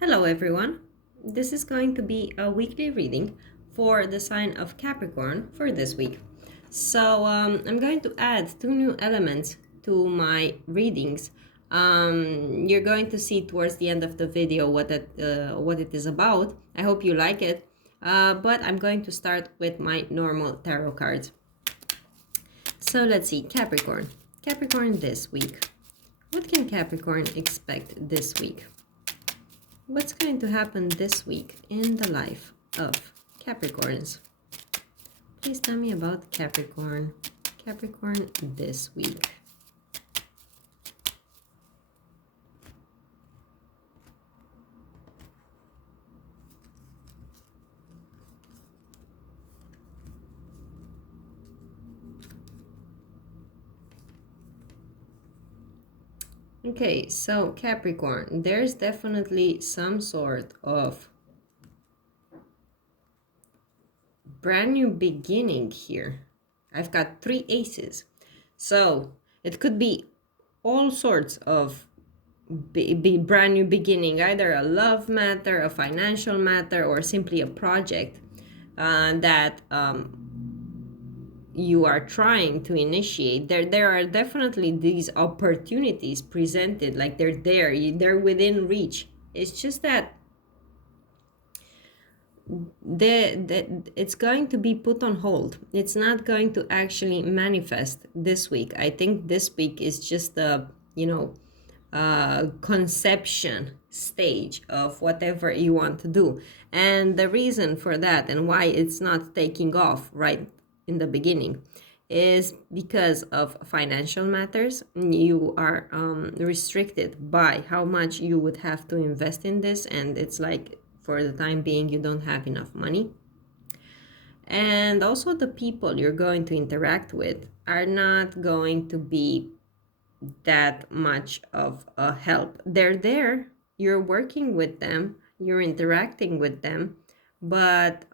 Hello everyone, this is going to be a weekly reading for the sign of Capricorn for this week. So I'm going to add two new elements to my readings. You're going to see towards the end of the video what it is about. I hope you like it, but I'm going to start with my normal tarot cards. So let's see, Capricorn. Capricorn this week. What can Capricorn expect this week? What's going to happen this week in the life of Capricorns? Please tell me about Capricorn. Capricorn this week. Okay, so Capricorn, there's definitely some sort of brand new beginning here. I've got 3 aces. So it could be all sorts of brand new beginning, either a love matter, a financial matter, or simply a project that you are trying to initiate. There are definitely these opportunities presented, like they're within reach. It's just that it's going to be put on hold. It's not going to actually manifest this week. I think this week is just a conception stage of whatever you want to do, and the reason for that and why it's not taking off right in the beginning is because of financial matters. You are restricted by how much you would have to invest in this, and it's like for the time being you don't have enough money. And also the people you're going to interact with are not going to be that much of a help. They're there, you're working with them, you're interacting with them, but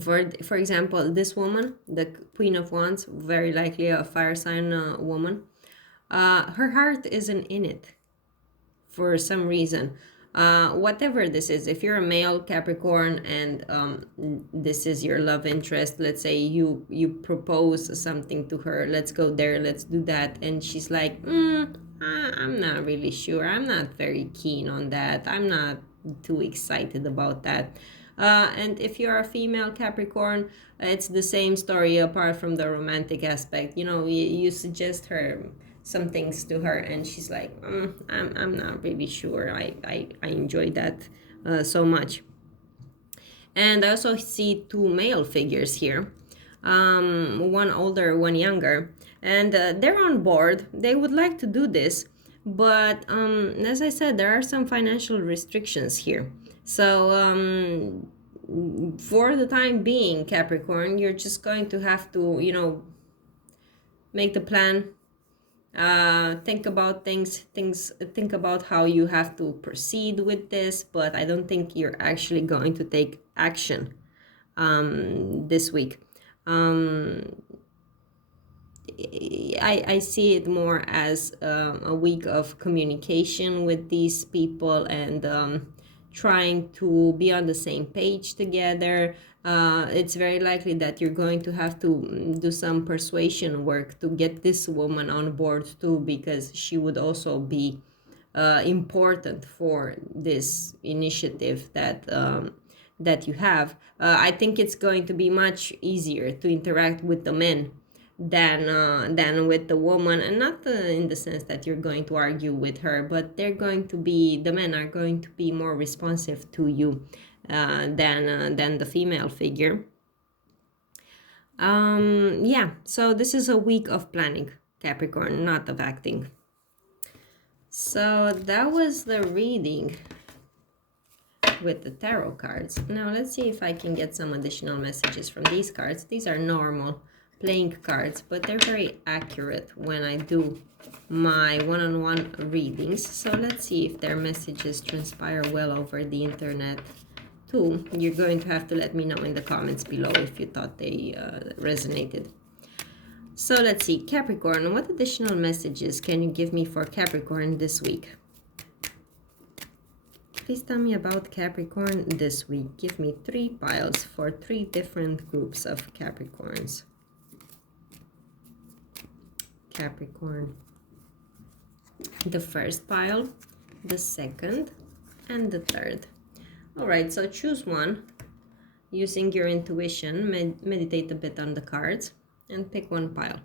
for example, this woman, the Queen of Wands, very likely a fire sign woman, her heart isn't in it for some reason. Whatever this is, if you're a male Capricorn and this is your love interest, let's say you propose something to her, let's go there, let's do that, and she's like, I'm not really sure, I'm not very keen on that, I'm not too excited about that. And if you're a female Capricorn, it's the same story apart from the romantic aspect. You suggest her some things to her and she's like, I'm not really sure I enjoy that so much. And I also see 2 male figures here, one older, one younger, and they're on board. They would like to do this, but as I said, there are some financial restrictions here. So for the time being, Capricorn, you're just going to have to make the plan, think about things, think about how you have to proceed with this, but I don't think you're actually going to take action this week. I see it more as a week of communication with these people and trying to be on the same page together. It's very likely that you're going to have to do some persuasion work to get this woman on board too, because she would also be important for this initiative that you have. I think it's going to be much easier to interact with the men than with the woman, and not in the sense that you're going to argue with her, but the men are going to be more responsive to you than the female figure. Yeah, so this is a week of planning, Capricorn, not of acting. So that was the reading with the tarot cards. Now let's see if I can get some additional messages from these cards. These are normal playing cards, but they're very accurate when I do my one-on-one readings. So let's see if their messages transpire well over the internet too. You're going to have to let me know in the comments below if you thought they resonated. So let's see, Capricorn, what additional messages can you give me for Capricorn this week? please tell me about Capricorn this week. Give me 3 piles for 3 different groups of Capricorns. Capricorn. The first pile, the second, and the third. All right, so choose one using your intuition, meditate a bit on the cards, and pick one pile.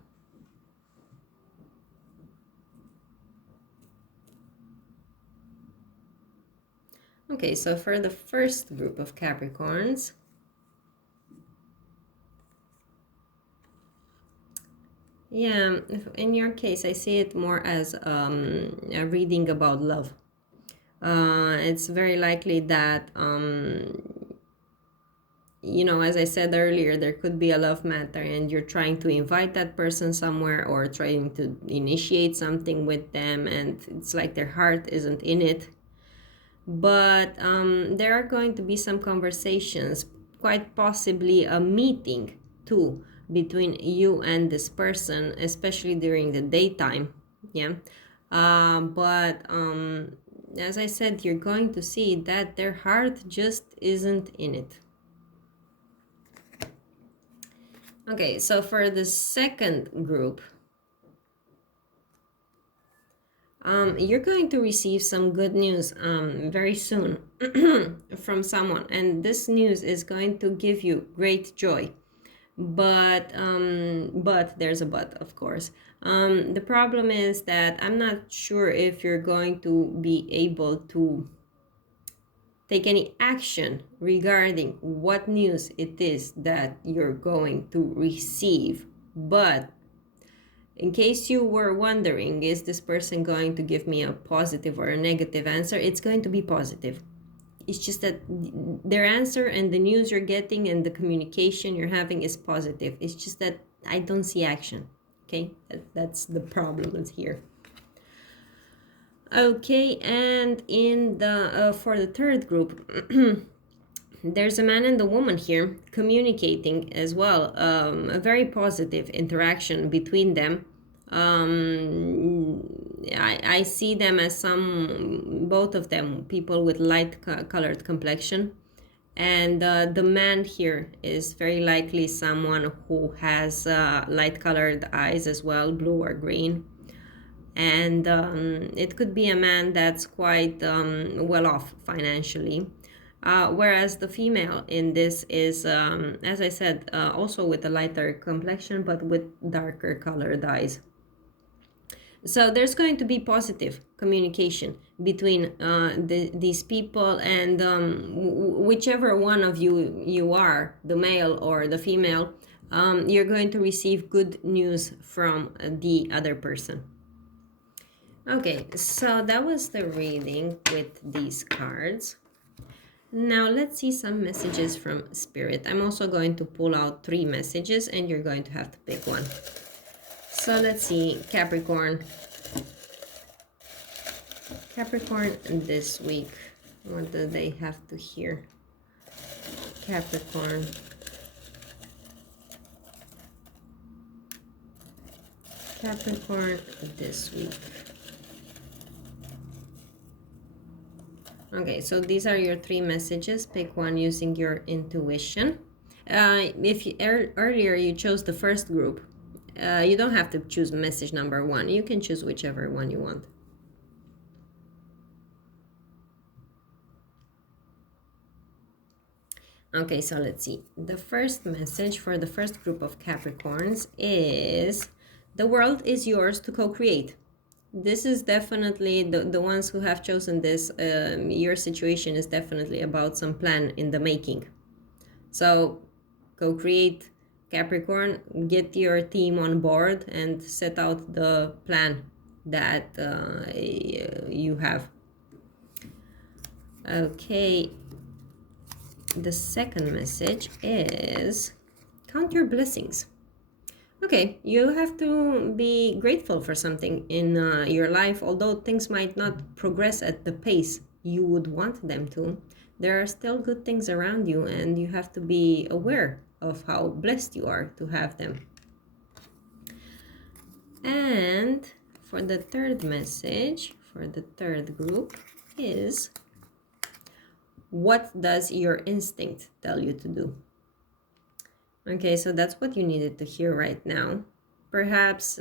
Okay, so for the first group of Capricorns, yeah, in your case, I see it more as a reading about love. It's very likely that, you know, as I said earlier, there could be a love matter and you're trying to invite that person somewhere or trying to initiate something with them, and it's like their heart isn't in it. But there are going to be some conversations, quite possibly a meeting too, between you and this person, especially during the daytime. Yeah. But as I said, you're going to see that their heart just isn't in it. Okay, so for the second group, you're going to receive some good news very soon from someone, and this news is going to give you great joy. But there's a but, of course. The problem is that I'm not sure if you're going to be able to take any action regarding what news it is that you're going to receive. But in case you were wondering, is this person going to give me a positive or a negative answer? It's going to be positive. It's just that their answer and the news you're getting and the communication you're having is positive. It's just that I don't see action. Okay, that's the problem here. Okay, and in the for the third group, there's a man and a woman here communicating as well. A very positive interaction between them. I see them as both of them, people with light colored complexion. And the man here is very likely someone who has light colored eyes as well, blue or green. And it could be a man that's quite well off financially. Whereas the female in this is, as I said, also with a lighter complexion, but with darker colored eyes. So there's going to be positive communication between these people, and whichever one of you are, the male or the female, you're going to receive good news from the other person. Okay, so that was the reading with these cards. Now let's see some messages from Spirit. I'm also going to pull out 3 messages and you're going to have to pick one. So let's see, Capricorn. Capricorn this week. What do they have to hear? Capricorn. Capricorn this week. Okay, so these are your 3 messages. Pick one using your intuition. If earlier you chose the first group, you don't have to choose message number 1. You can choose whichever one you want. Okay, so let's see. The first message for the first group of Capricorns is, the world is yours to co-create. This is definitely the ones who have chosen this. Your situation is definitely about some plan in the making. So go create, Capricorn, get your team on board and set out the plan that you have. Okay, the second message is, count your blessings. Okay, you have to be grateful for something in your life, although things might not progress at the pace you would want them to. There are still good things around you, and you have to be aware of how blessed you are to have them. And for the third message, for the third group is, What does your instinct tell you to do? Okay, so that's what you needed to hear right now. Perhaps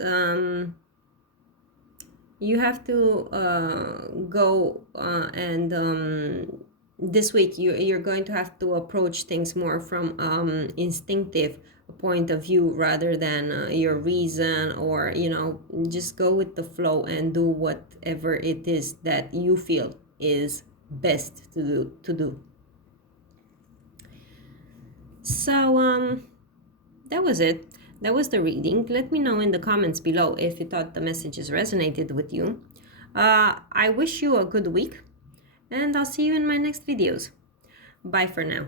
you have to go and this week you're going to have to approach things more from instinctive point of view rather than your reason, or just go with the flow and do whatever it is that you feel is best to do. So that was it. That was the reading. Let me know in the comments below if you thought the messages resonated with you. I wish you a good week, and I'll see you in my next videos. Bye for now.